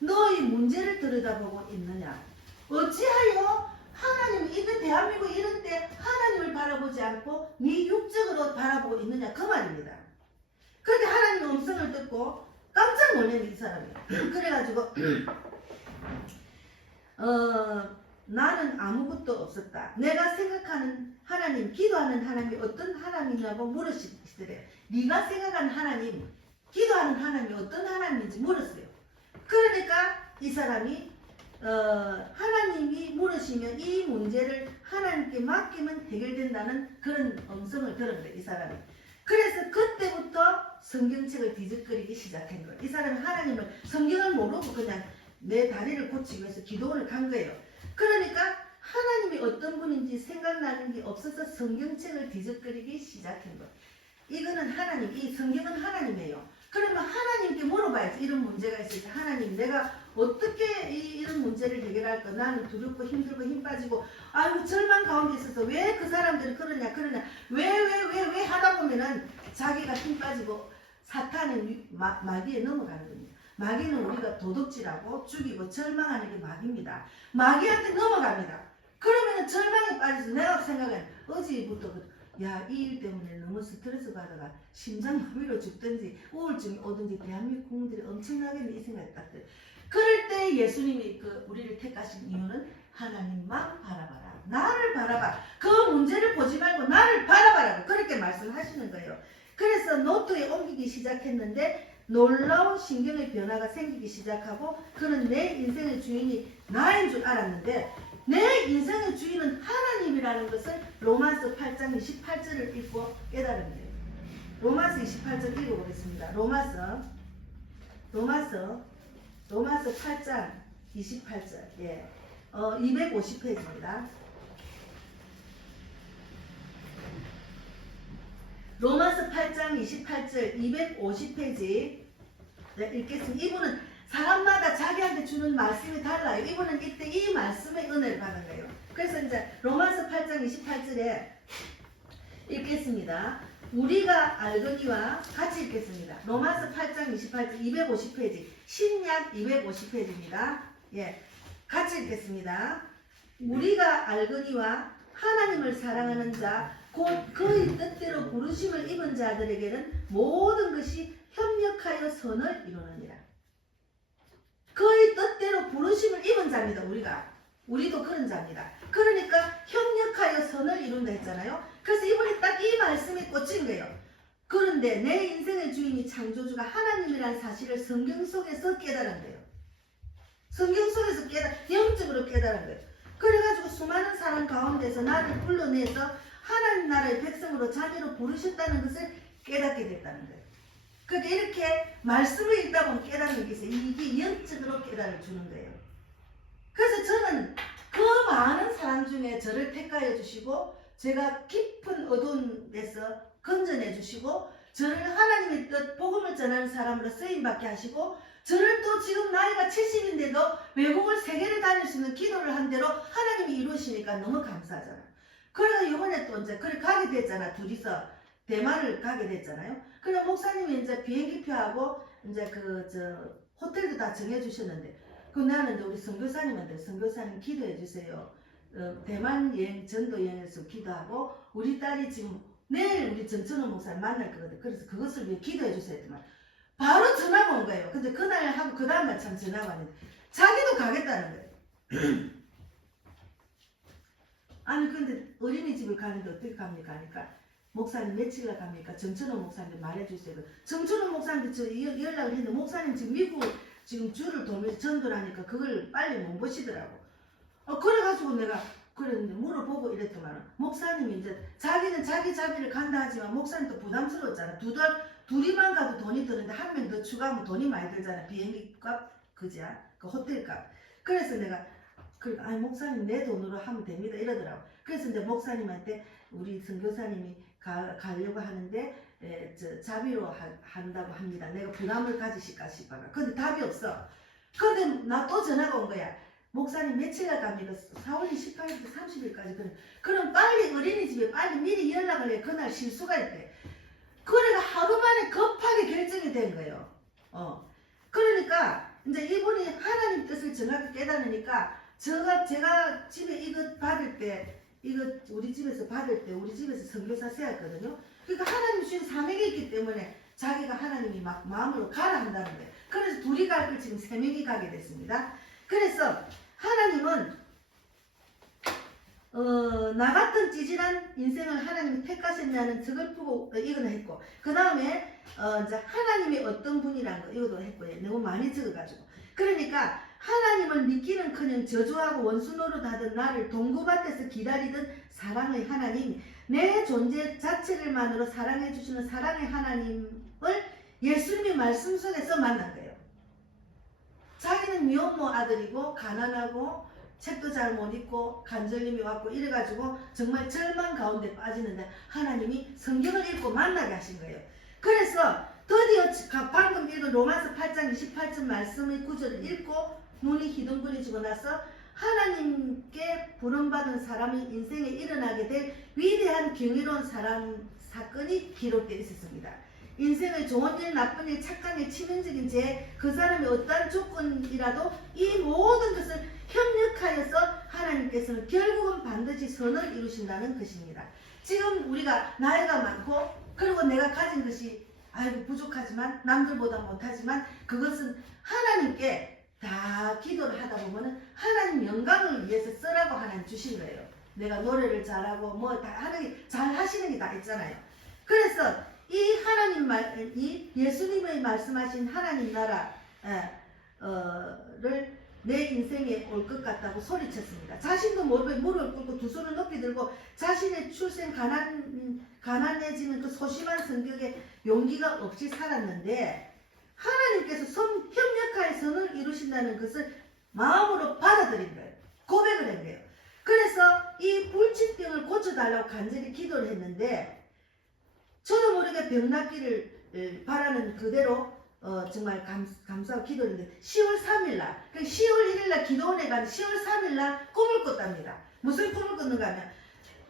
너의 문제를 들여다보고 있느냐. 어찌하여 하나님 이거 대한민국 이럴 때 하나님을 바라보지 않고 네 육적으로 바라보고 있느냐 그 말입니다. 그런데 하나님의 음성을 듣고 깜짝 놀란 이 사람이. 그래가지고 나는 아무것도 없었다. 내가 생각하는 하나님, 기도하는 하나님이 어떤 하나님이냐고 물으시더래요. 네가 생각하는 하나님, 기도하는 하나님이 어떤 하나님인지 물었어요. 그러니까 이 사람이 하나님이 물으시면 이 문제를 하나님께 맡기면 해결된다는 그런 음성을 들은 거예요. 이 사람이. 그래서 그때부터 성경책을 뒤적거리기 시작한 거예요. 이 사람이 하나님을 성경을 모르고 그냥 내 다리를 고치기 위해서 기도원을 간 거예요. 그러니까 하나님이 어떤 분인지 생각나는 게 없어서 성경책을 뒤적거리기 시작한 거예요. 이거는 하나님, 이 성경은 하나님이에요. 그러면 하나님께 물어봐야지. 이런 문제가 있을 때 하나님 내가 어떻게 이런 문제를 해결할까? 나는 두렵고 힘들고 힘 빠지고 아이고 절망 가운데 있어서 왜 그 사람들이 그러냐 왜 하다 보면은 자기가 힘 빠지고 사탄의 마귀에 넘어가는 겁니다. 마귀는 우리가 도둑질하고 죽이고 절망하는 게 마귀입니다. 마귀한테 넘어갑니다. 그러면 절망에 빠져서 내가 생각은 어제부터 이 일 때문에 너무 스트레스 받아가 심장마비로 죽든지 우울증이 오든지 대한민국 국민들이 엄청나게 이 생각이 딱 들어요. 그럴 때 예수님이 우리를 택하신 이유는 하나님만 바라봐라. 나를 바라봐. 그 문제를 보지 말고 나를 바라봐라. 그렇게 말씀하시는 거예요. 그래서 노트에 옮기기 시작했는데 놀라운 신경의 변화가 생기기 시작하고 그는 내 인생의 주인이 나인 줄 알았는데 내 인생의 주인은 하나님이라는 것을 로마서 8장 28절을 읽고 깨달은 거예요. 로마서 28절 읽어보겠습니다. 로마서 8장 28절. 예. 250페이지입니다. 로마서 8장 28절 250페이지. 네, 읽겠습니다. 이분은 사람마다 자기한테 주는 말씀이 달라요. 이분은 이때 이 말씀의 은혜를 받은 거예요. 그래서 이제 로마서 8장 28절에 읽겠습니다. 우리가 알거니와 같이 읽겠습니다. 로마서 8장 28절 250페이지 신약 250페이지입니다. 예, 같이 읽겠습니다. 우리가 알거니와 하나님을 사랑하는 자 곧 그의 뜻대로 부르심을 입은 자들에게는 모든 것이 협력하여 선을 이루느니라. 그의 뜻대로 부르심을 입은 자입니다. 우리도 그런 자입니다. 그러니까 협력하여 선을 이룬다 했잖아요. 그래서 이번에 딱 이 말씀이 꽂힌 거예요. 그런데 내 인생의 주인이 창조주가 하나님이라는 사실을 성경 속에서 깨달은 거예요. 성경 속에서 영적으로 깨달은 거예요. 그래가지고 수많은 사람 가운데서 나를 불러내서 하나님 나라의 백성으로 자기로 부르셨다는 것을 깨닫게 됐다는 거예요. 그러니까 이렇게 말씀을 읽다 보면 깨닫는 게 있어요. 이게 영적으로 깨달을 주는 거예요. 그래서 저는 그 많은 사람 중에 저를 택하여 주시고 제가 깊은 어두운 데서 건져내 주시고 저를 하나님의 뜻 복음을 전하는 사람으로 쓰임받게 하시고 저를 또 지금 나이가 70인데도 외국을 3개를 다닐 수 있는 기도를 한 대로 하나님이 이루시니까 너무 감사하잖아요. 그래서 이번에 또 이제 그래 가게 됐잖아. 둘이서 대만을 가게 됐잖아요. 그래 목사님이 이제 비행기표하고 이제 호텔도 다 정해주셨는데 그 나는 이제 우리 선교사님한테 선교사님 기도해 주세요. 대만 여행 전도 여행에서 기도하고 우리 딸이 지금 내일 우리 전천호 목사님 만날 거거든. 그래서 그것을 위해 기도해 주세요 했더만 바로 전화가 온 거예요. 근데 그날 하고 그 다음날 참 전화가 왔는데 자기도 가겠다는 거예요. 아니 근데 어린이집을 가는데 어떻게 갑니까? 하니까 목사님 며칠날 갑니까? 정천호 목사님한테 말해주세요. 정천호 목사님한테 저 연락을 했는데 목사님 지금 미국 지금 주를 돌면서 전도를 하니까 그걸 빨리 못 보시더라고. 그래가지고 내가 그랬는데 물어보고 이랬더만 목사님이 이제 자기는 자기 자비를 간다 하지만 목사님도 부담스러웠잖아. 둘이만 가도 돈이 드는데 한 명 더 추가하면 돈이 많이 들잖아. 비행기 값 그지야? 그 호텔 값. 그래서 내가 아니 목사님 내 돈으로 하면 됩니다 이러더라고. 그래서 이제 목사님한테 우리 선교사님이 가려고 하는데 자비로 한다고 합니다. 내가 부담을 가지실까 싶어가. 근데 답이 없어. 근데 나 또 전화가 온 거야. 목사님 며칠날 갑니까? 4월 28일부터 30일까지. 그럼 빨리 어린이집에 빨리 미리 연락을 해. 그날 실수가 있대. 그래가 하루 만에 급하게 결정이 된 거예요. 그러니까 이제 이분이 하나님 뜻을 정확히 깨달으니까 제가 집에 이것 받을 때 우리 집에서 우리 집에서 선교사 세웠거든요. 그러니까 하나님 주신 사명이 있기 때문에 자기가 하나님이 막 마음으로 가라 한다는 거예요. 그래서 둘이 갈 걸 지금 3명이 가게 됐습니다. 그래서 하나님은 나 같은 찌질한 인생을 하나님이 택하셨냐는 서글프고 이거는 했고 그 다음에 이제 하나님이 어떤 분이라는 거 이것도 했고요. 너무 많이 적어가지고 그러니까 하나님을 믿기는커녕 저주하고 원수 노릇하던 나를 동고밭에서 기다리던 사랑의 하나님 내 존재 자체를만으로 사랑해 주시는 사랑의 하나님을 예수님의 말씀 속에서 만난 거예요. 자기는 미혼모 아들이고 가난하고 책도 잘 못 읽고 간절님이 왔고 이래가지고 정말 절망 가운데 빠지는데 하나님이 성경을 읽고 만나게 하신 거예요. 그래서 드디어 방금 읽은 로마서 8장 28절 말씀의 구절을 읽고 눈이 희둥거리지고 나서 하나님께 부름받은 사람의 인생에 일어나게 될 위대한 경이로운 사건이 기록되어 있었습니다. 인생의 좋은 일, 나쁜 일, 착한 일, 치명적인 죄, 그 사람의 어떠한 조건이라도 이 모든 것을 협력하여서 하나님께서는 결국은 반드시 선을 이루신다는 것입니다. 지금 우리가 나이가 많고 그리고 내가 가진 것이 아이고 부족하지만 남들보다 못하지만 그것은 하나님께 다 기도를 하다 보면은 하나님 영광을 위해서 쓰라고 하나님 주신 거예요. 내가 노래를 잘하고 뭐 다 하나님 잘 하시는 게 다 있잖아요. 그래서 이 하나님 이 예수님의 말씀하신 하나님 나라를 내 인생에 올 것 같다고 소리쳤습니다. 자신도 모르게 무릎을 꿇고 두 손을 높이 들고 자신의 출생 가난해지는 그 소심한 성격에 용기가 없이 살았는데 하나님께서 협력하여 선을 이루신다는 것을 마음으로 받아들인 거예요. 고백을 한 거예요. 그래서 이 불치병을 고쳐달라고 간절히 기도를 했는데 저도 모르게 병 낫기를 바라는 그대로 정말 감사하고 기도를 했는데 10월 3일날 10월 1일날 기도원에 가는 10월 3일날 꿈을 꿨답니다. 무슨 꿈을 꿨는가 하면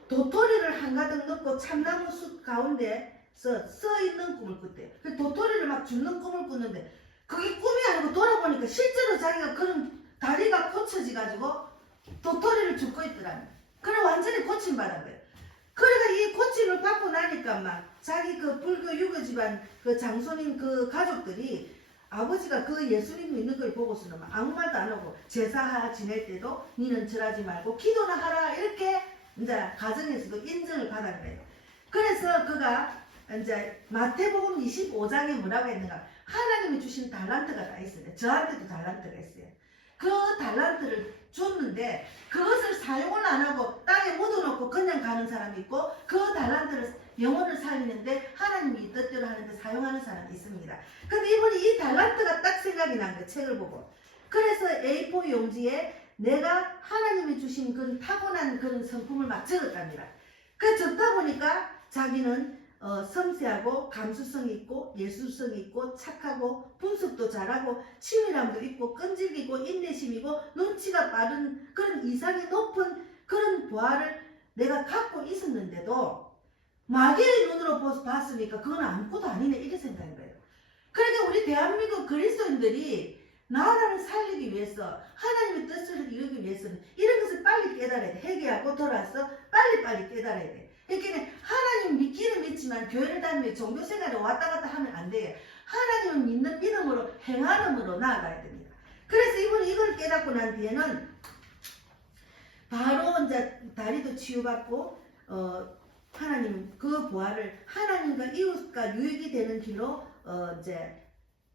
도토리를 한가득 넣고 참나무 숲 가운데서 써있는 꿈을 꿨대요. 도토리를 막 줍는 꿈을 꿨는데 그게 꿈이 아니고 돌아보니까 실제로 자기가 그런 다리가 고쳐지가지고 도토리를 줍고 있더랍니다. 그래 완전히 고침받은 거예요. 그러니까 이 고침을 받고 나니까 막 자기 그 불교 유교 집안 그 장손인 그 가족들이 아버지가 그 예수님 믿는 걸 보고서는 막 아무 말도 안 하고 제사 지낼 때도 니는 절하지 말고 기도나 하라 이렇게 이제 가정에서도 인정을 받은 거예요. 그래서 그가 이제 마태복음 25장에 뭐라고 했는가 하나님이 주신 달란트가 다 있어요. 저한테도 달란트가 있어요. 그 달란트를 줬는데 그것을 사용을 안 하고 땅에 묻어놓고 그냥 가는 사람이 있고 그 달란트를 영혼을 살리는데 하나님이 이 뜻대로 하는데 사용하는 사람이 있습니다. 근데 이분이 이 달란트가 딱 생각이 난 거예요. 책을 보고. 그래서 A4 용지에 내가 하나님이 주신 그런 타고난 그런 성품을 막 적었답니다. 그 적다 보니까 자기는 섬세하고 감수성이 있고 예술성이 있고 착하고 분석도 잘하고 치밀함도 있고 끈질기고 인내심이고 눈치가 빠른 그런 이상이 높은 그런 부하를 내가 갖고 있었는데도 마귀의 눈으로 봤으니까 그건 아무것도 아니네 이렇게 생각한 거예요. 그러니까 우리 대한민국 그리스도인들이 나라를 살리기 위해서 하나님의 뜻을 이루기 위해서는 이런 것을 빨리 깨달아야 돼. 회개하고 돌아서 빨리빨리 깨달아야 돼. 그러니까 하나님 믿기는 믿지만 교회를 다니며 종교생활에 왔다 갔다 하면 안 돼요. 하나님을 믿는 믿음으로 행함으로 나아가야 됩니다. 그래서 이분이 이걸 깨닫고 난 뒤에는 바로 이제 다리도 치유받고 하나님 그 부활을 하나님과 이웃과 유익이 되는 길로 이제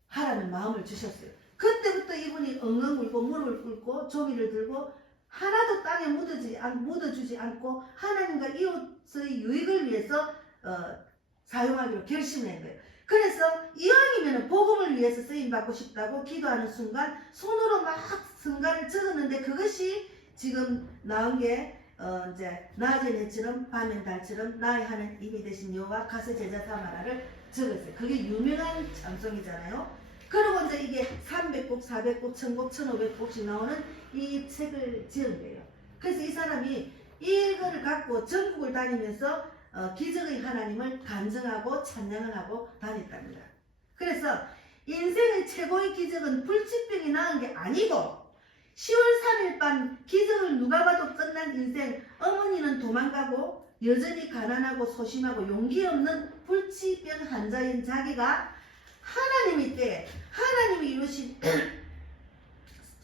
하라는 마음을 주셨어요. 그때부터 이분이 엉엉 울고 무릎을 꿇고 종이를 들고 하나도 땅에 묻어주지 않고 하나님과 이웃의 유익을 위해서 사용하기로 결심한 거예요. 그래서 이왕이면 복음을 위해서 쓰임받고 싶다고 기도하는 순간 손으로 막 성가를 적었는데 그것이 지금 나온 게 이제 낮엔 해처럼 밤엔 달처럼 나의 하는 입이 되신 여호와 가서 제자 삼아라를 적었어요. 그게 유명한 찬송이잖아요. 그리고 이제 이게 300곡, 400곡, 1000곡, 1500곡씩 나오는 이 책을 지은 거예요. 그래서 이 사람이 이거를 갖고 전국을 다니면서 기적의 하나님을 간증하고 찬양을 하고 다녔답니다. 그래서 인생의 최고의 기적은 불치병이 나은 게 아니고 10월 3일 밤 기적을 누가 봐도 끝난 인생 어머니는 도망가고 여전히 가난하고 소심하고 용기 없는 불치병 환자인 자기가 하나님이 때 하나님이 이루신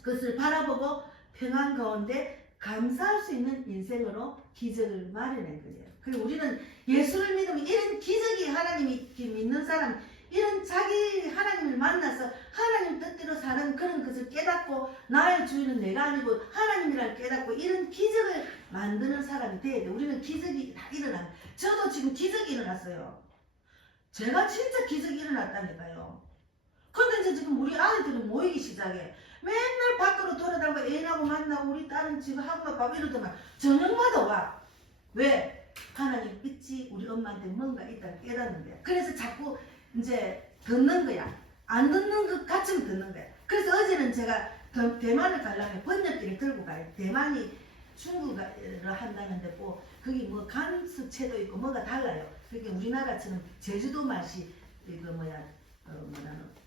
것을 바라보고 평안 가운데 감사할 수 있는 인생으로 기적을 마련한 거예요. 그리고 우리는 예수를 믿으면 이런 기적이 하나님이 믿는 사람 이런 자기 하나님을 만나서 하나님 뜻대로 사는 그런 것을 깨닫고 나의 주인은 내가 아니고 하나님이라는 깨닫고 이런 기적을 만드는 사람이 돼야 돼. 우리는 기적이 다 일어나요. 저도 지금 기적이 일어났어요. 제가 진짜 기적이 일어났다니까요. 근데 이제 지금 우리 아이들은 모이기 시작해. 맨날 밖으로 돌아다니고 애인하고 만나고 우리 딸은 지금 학교 가고 이러더만 저녁마다 와. 왜? 하나님 믿지 우리 엄마한테 뭔가 있다는 깨닫는 거야. 그래서 자꾸 이제 듣는 거야. 안 듣는 것 같으면 듣는 거야. 그래서 어제는 제가 대만을 가려면 번역기를 들고 가요. 대만이 중국어를 한다는데 뭐 거기 뭐 간수채도 있고 뭐가 달라요. 그게 우리나라처럼 제주도 맛이 이거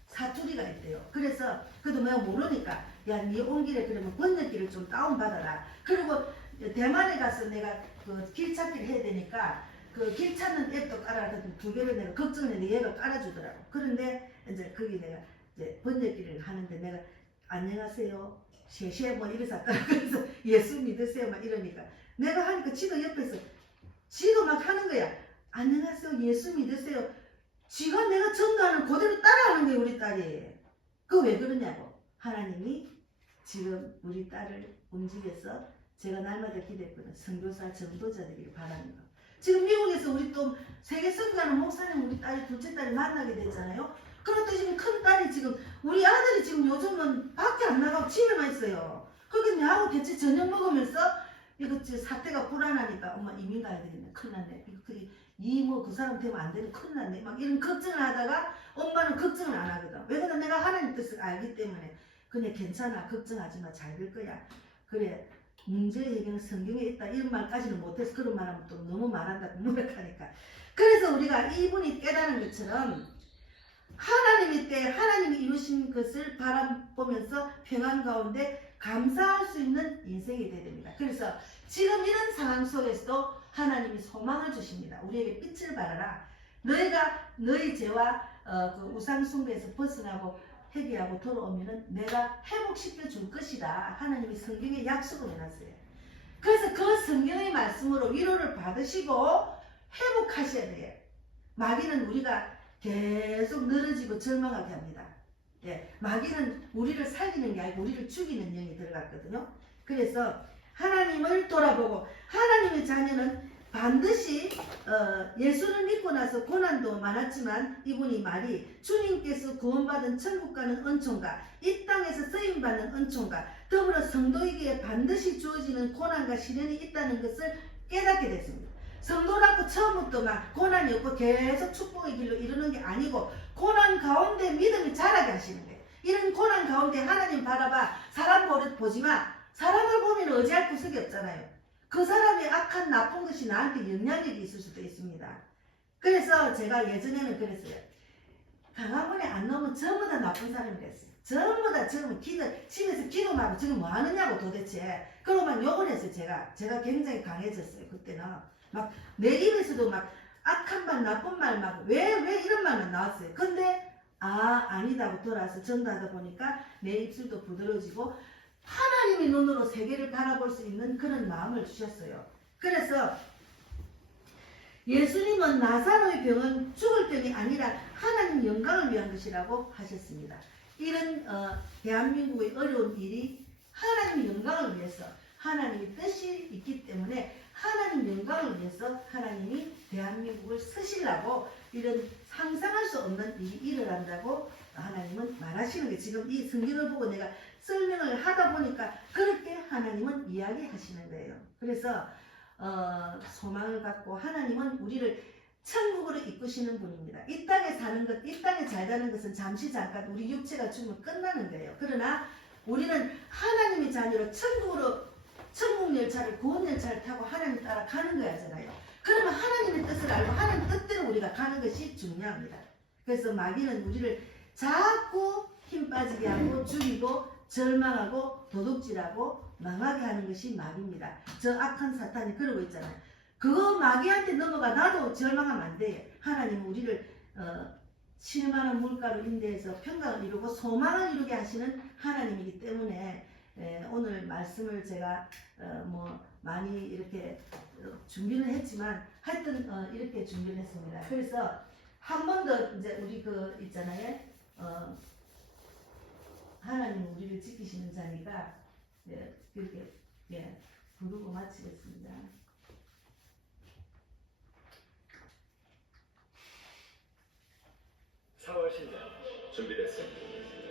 사투리가 있대요. 그래서 그래도 내가 모르니까 야 니 온 길에 그러면 번역기를 좀 다운받아라. 그리고 대만에 가서 내가 그 길 찾기를 해야 되니까 그 길 찾는 앱도 깔아놨더니 두 개를 내가 걱정했는데 얘가 깔아주더라고. 그런데 이제 거기 내가 이제 번역기를 하는데 내가 안녕하세요 셰셰 뭐 이래서 그래서 예수 믿으세요 막 이러니까 내가 하니까 지도 옆에서 지도 막 하는 거야. 안녕하세요 예수 믿으세요. 지가 내가 전도하는 그대로 따라하는 거예요. 우리 딸이. 그거 왜 그러냐고. 하나님이 지금 우리 딸을 움직여서 제가 날마다 기대했거든. 선교사 전도자 되기를 바라는 거. 지금 미국에서 우리 또 세계 선교하는 목사님 우리 딸이 둘째 딸이 만나게 됐잖아요. 그렇다 지금 큰 딸이 지금 우리 아들이 지금 요즘은 밖에 안 나가고 집에만 있어요. 그게 나하고 같이 저녁 먹으면서 이거 사태가 불안하니까 엄마 이민 가야 되겠네. 큰일 났네. 이모 그 사람 되면 안 되는 큰일 났네. 막 이런 걱정을 하다가 엄마는 걱정을 안 하거든. 왜냐면 내가 하나님 뜻을 알기 때문에 그냥 괜찮아. 걱정하지 마. 잘 될 거야. 그래. 문제 해결은 성경에 있다. 이런 말까지는 못해서 그런 말하면 또 너무 말한다고 무력하니까. 그래서 우리가 이분이 깨달은 것처럼 하나님의 때 하나님이 이루신 것을 바라보면서 평안 가운데 감사할 수 있는 인생이 되야 됩니다. 그래서 지금 이런 상황 속에서도 하나님이 소망을 주십니다. 우리에게 빛을 발하라. 너희가 너희 죄와 그 우상 숭배에서 벗어나고 회개하고 돌아오면은 내가 회복시켜 줄 것이다. 하나님이 성경에 약속을 해놨어요. 그래서 그 성경의 말씀으로 위로를 받으시고 회복하셔야 돼요. 마귀는 우리가 계속 늘어지고 절망하게 합니다. 예, 마귀는 우리를 살리는 게 아니고 우리를 죽이는 영이 들어갔거든요. 그래서 하나님을 돌아보고 하나님의 자녀는 반드시 예수를 믿고 나서 고난도 많았지만 이분이 말이 주님께서 구원받은 천국 가는 은총과 이 땅에서 쓰임받는 은총과 더불어 성도에게 반드시 주어지는 고난과 시련이 있다는 것을 깨닫게 됐습니다. 성도라고 처음부터 막 고난이 없고 계속 축복의 길로 이루는 게 아니고 고난 가운데 믿음이 자라게 하시는 거예요. 이런 고난 가운데 하나님 바라봐. 사람 보지 마. 사람을 보면 의지할 구석이 없잖아요. 그 사람의 악한 나쁜 것이 나한테 영향력이 있을 수도 있습니다. 그래서 제가 예전에는 그랬어요. 강화문에 안 나오면 전부 다 나쁜 사람이 됐어요. 전부 다 지금 집에서 기도하고 지금 뭐 하느냐고 도대체. 그러고만 욕을 했어요. 제가 굉장히 강해졌어요. 그때는 막 내 입에서도 막 악한 말 나쁜 말 막 왜 이런 말만 나왔어요. 근데 아니다고 돌아서 전도하다 보니까 내 입술도 부드러워지고 하나님의 눈으로 세계를 바라볼 수 있는 그런 마음을 주셨어요. 그래서 예수님은 나사로의 병은 죽을 병이 아니라 하나님 영광을 위한 것이라고 하셨습니다. 이런 대한민국의 어려운 일이 하나님 영광을 위해서 하나님의 뜻이 있기 때문에 하나님 영광을 위해서 하나님이 대한민국을 쓰시려고 이런 상상할 수 없는 일이 일어난다고 하나님은 말하시는 게 지금 이 성경을 보고 내가 설명을 하다 보니까 그렇게 하나님은 이야기하시는 거예요. 그래서 소망을 갖고 하나님은 우리를 천국으로 이끄시는 분입니다. 이 땅에 사는 것, 이 땅에 잘 사는 것은 잠시 잠깐 우리 육체가 죽으면 끝나는 거예요. 그러나 우리는 하나님의 자녀로 천국으로 천국 열차를 구원 열차를 타고 하나님 따라 가는 거잖아요. 그러면 하나님의 뜻을 알고 하나님 뜻대로 우리가 가는 것이 중요합니다. 그래서 마귀는 우리를 자꾸 힘 빠지게 하고 죽이고 절망하고 도둑질하고 망하게 하는 것이 마귀입니다. 저 악한 사탄이 그러고 있잖아요. 그거 마귀한테 넘어가 나도 절망하면 안 돼요. 하나님은 우리를 실만한 물가로 인도해서 평강을 이루고 소망을 이루게 하시는 하나님이기 때문에 오늘 말씀을 제가 뭐 많이 이렇게 준비를 했지만 하여튼 이렇게 준비를 했습니다. 그래서 한 번 더 이제 우리 그 있잖아요. 하나님 우리를 지키시는 자니까 그렇게 부르고 마치겠습니다. 사월 신장 준비됐습니다.